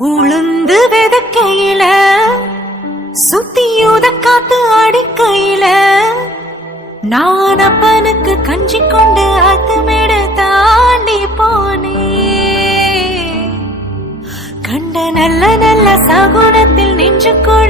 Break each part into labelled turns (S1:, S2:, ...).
S1: உளுந்து விதைக்கையில சுத்தியூத காத்து அடிக்கையில நான் அப்பனுக்கு கஞ்சி கொண்டு அத்துமிட தாண்டி போனே. கண்ட நல்ல நல்ல சகுனத்தில் நின்று கொண்டு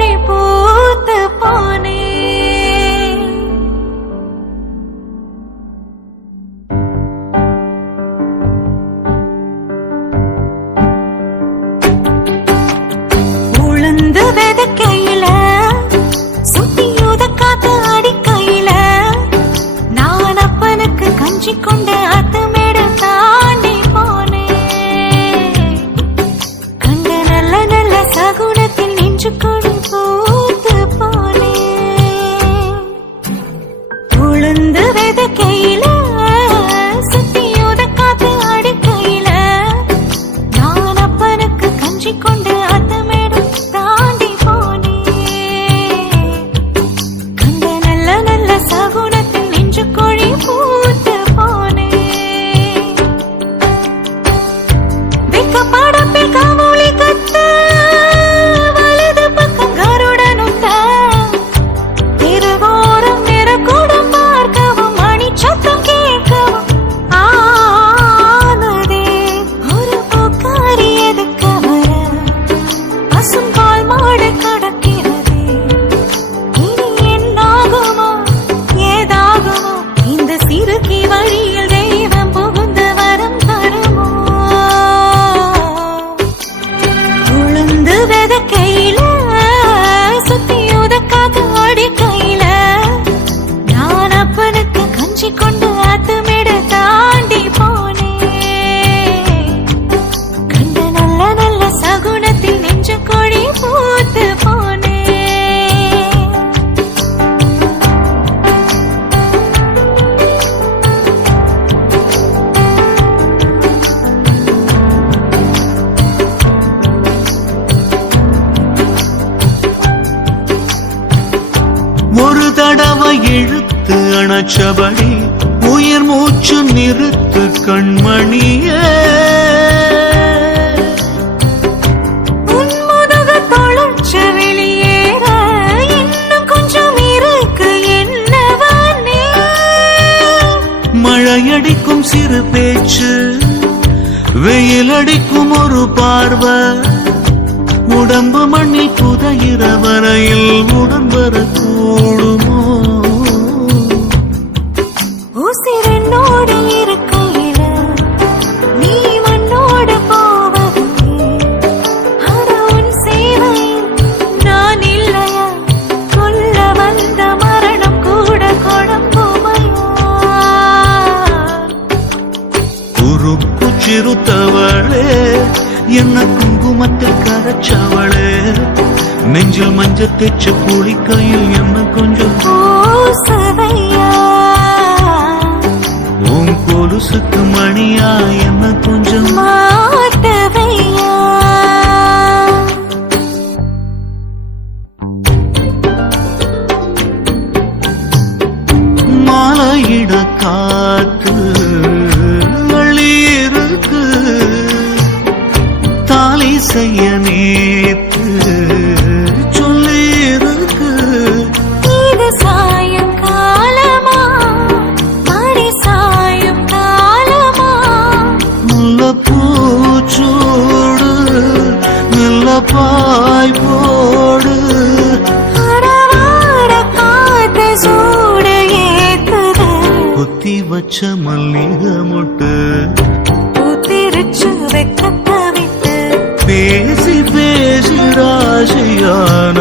S1: உளுந்து
S2: அணைச்சபடி உயிர் மூச்சு நிறுத்து கண்மணியே. மழையடிக்கும் சிறு பேச்சு வெயில் அடிக்கும் ஒரு பார்வை. உடம்பு மண்ணில் புதையிற வரையில் உடன் வரக்கூடுமோ என்ன குங்குமத்தில் கரைச்சவளே? நெஞ்சில் மஞ்சள் தேய்ச்ச குளிக்கையில் என்ன கொஞ்சம்? உன் கொலுசுக்கு மணியா என்ன கொஞ்சம்? மாலையிட காத்து செய்ய நேத்து சொல்லி இருக்கு
S1: இது சாயங்காலமா மணி சாயும் காலமா?
S2: முல்லப்பூச்சூடு நல்ல பாய் போடு. காத்த வச்ச மல்லிகை முட்டு.
S1: புத்திருச்சு வெக்கத்தை விட்டு
S2: பேசி பேசி ராசியான